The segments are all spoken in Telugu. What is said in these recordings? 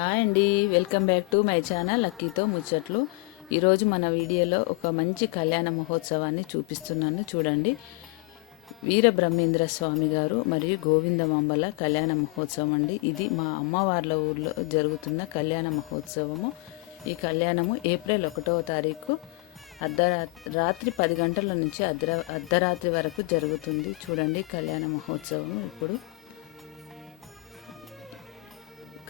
హాయ్ అండి, welcome back to my channel లక్కీతో ముచ్చట్లు. ఈరోజు మన వీడియోలో ఒక మంచి కళ్యాణ మహోత్సవాన్ని చూపిస్తున్నాను చూడండి. వీరబ్రహ్మేంద్ర స్వామి గారు మరియు గోవిందమాంబల కళ్యాణ మహోత్సవం అండి. ఇది మా అమ్మవార్ల ఊర్లో జరుగుతున్న కళ్యాణ మహోత్సవము. ఈ కళ్యాణము ఏప్రిల్ 1వ తారీఖు రాత్రి 10 గంటల నుంచి అర్ధరాత్రి వరకు జరుగుతుంది. చూడండి కళ్యాణ మహోత్సవం. ఇప్పుడు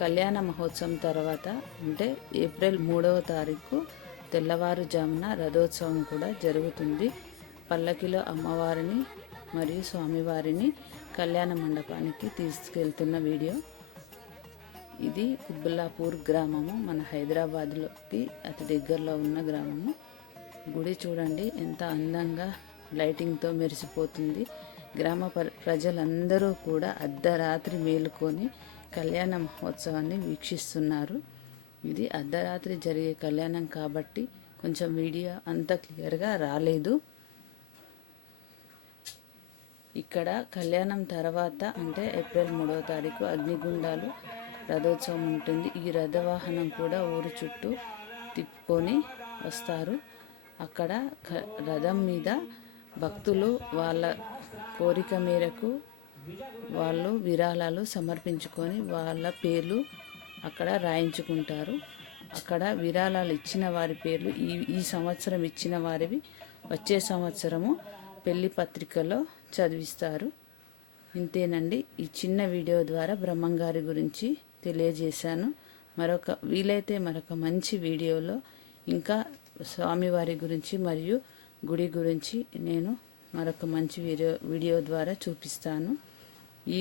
కళ్యాణ మహోత్సవం తర్వాత అంటే ఏప్రిల్ 3వ తారీఖు తెల్లవారుజామున రథోత్సవం కూడా జరుగుతుంది. పల్లకిలో అమ్మవారిని మరియు స్వామివారిని కళ్యాణ మండపానికి తీసుకెళ్తున్న వీడియో ఇది. కుత్బుల్లాపూర్ గ్రామము, మన హైదరాబాద్లోకి అతి దగ్గరలో ఉన్న గ్రామము. గుడి చూడండి ఎంత అందంగా లైటింగ్తో మెరిసిపోతుంది. గ్రామ ప్రజలందరూ కూడా అర్ధరాత్రి మేలుకొని కళ్యాణ మహోత్సవాన్ని వీక్షిస్తున్నారు. ఇది అర్ధరాత్రి జరిగే కళ్యాణం కాబట్టి కొంచెం వీడియో అంత క్లియర్గా రాలేదు. ఇక్కడ కళ్యాణం తర్వాత అంటే ఏప్రిల్ 3వ తారీఖు అగ్నిగుండాలు రథోత్సవం ఉంటుంది. ఈ రథవాహనం కూడా ఊరు చుట్టూ తిప్పుకొని వస్తారు. అక్కడ రథం మీద భక్తులు వాళ్ళ కోరిక మేరకు వాళ్ళు విరాళాలు సమర్పించుకొని వాళ్ళ పేర్లు అక్కడ రాయించుకుంటారు. అక్కడ విరాళాలు ఇచ్చిన వారి పేర్లు ఈ సంవత్సరం ఇచ్చిన వారివి వచ్చే సంవత్సరము పెళ్లి పత్రికలో చదివిస్తారు. ఇంతేనండి. ఈ చిన్న వీడియో ద్వారా బ్రహ్మంగారి గురించి తెలియజేశాను. వీలైతే మరొక మంచి వీడియోలో ఇంకా స్వామివారి గురించి మరియు గుడి గురించి నేను మరొక మంచి వీడియో ద్వారా చూపిస్తాను. ఈ